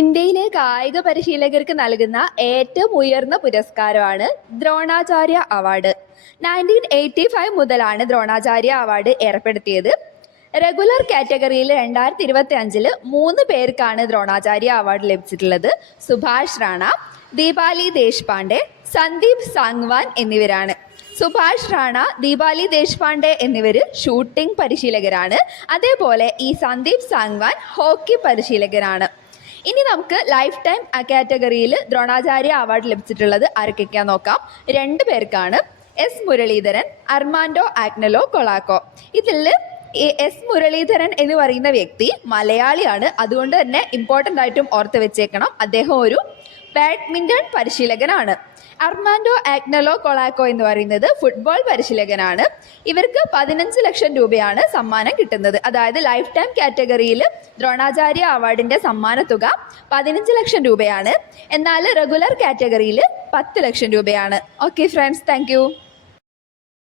ഇന്ത്യയിലെ കായിക പരിശീലകർക്ക് നൽകുന്ന ഏറ്റവും ഉയർന്ന പുരസ്കാരമാണ് Dronacharya award. Nineteen eighty five മുതലാണ് ദ്രോണാചാര്യ അവാർഡ് ഏർപ്പെടുത്തിയത്. റെഗുലർ കാറ്റഗറിയിൽ രണ്ടായിരത്തി ഇരുപത്തി അഞ്ചിൽ മൂന്ന് പേർക്കാണ് ദ്രോണാചാര്യ അവാർഡ് ലഭിച്ചിട്ടുള്ളത്. സുഭാഷ് റാണ ദീപാലി ദേശ്പാണ്ഡെ സന്ദീപ് സാങ്വാൻ എന്നിവരാണ്. സുഭാഷ് റാണ ദീപാലി ദേശ്പാണ്ഡെ എന്നിവർ ഷൂട്ടിംഗ് പരിശീലകരാണ്. അതേപോലെ ഈ സന്ദീപ് സാങ്വാൻ ഹോക്കി പരിശീലകരാണ്. ഇനി നമുക്ക് ലൈഫ് ടൈം കാറ്റഗറിയിൽ ദ്രോണാചാര്യ അവാർഡ് ലഭിച്ചിട്ടുള്ളത് ആരൊക്കെയാ നോക്കാം. രണ്ട് പേർക്കാണ് എസ് മുരളീധരൻ അർമാൻഡോ ആഗ്നലോ കൊളാക്കോ. ഇതിൽ എസ് മുരളീധരൻ എന്ന് പറയുന്ന വ്യക്തി മലയാളിയാണ്. അതുകൊണ്ട് തന്നെ ഇമ്പോർട്ടന്റ് ആയിട്ടും ഓർത്ത് വെച്ചേക്കണം. അദ്ദേഹം ഒരു ബാഡ്മിന്റൺ പരിശീലകനാണ്. അർമാൻഡോ ആഗ്നലോ കൊളാക്കോ എന്ന് പറയുന്നത് ഫുട്ബോൾ പരിശീലകനാണ്. ഇവർക്ക് പതിനഞ്ച് ലക്ഷം രൂപയാണ് സമ്മാനം കിട്ടുന്നത്. അതായത് ലൈഫ് ടൈം കാറ്റഗറിയിൽ ദ്രോണാചാര്യ അവാർഡിന്റെ സമ്മാന തുക പതിനഞ്ച് ലക്ഷം രൂപയാണ്. എന്നാൽ റെഗുലർ കാറ്റഗറിയിൽ പത്ത് ലക്ഷം രൂപയാണ്. Okay friends thank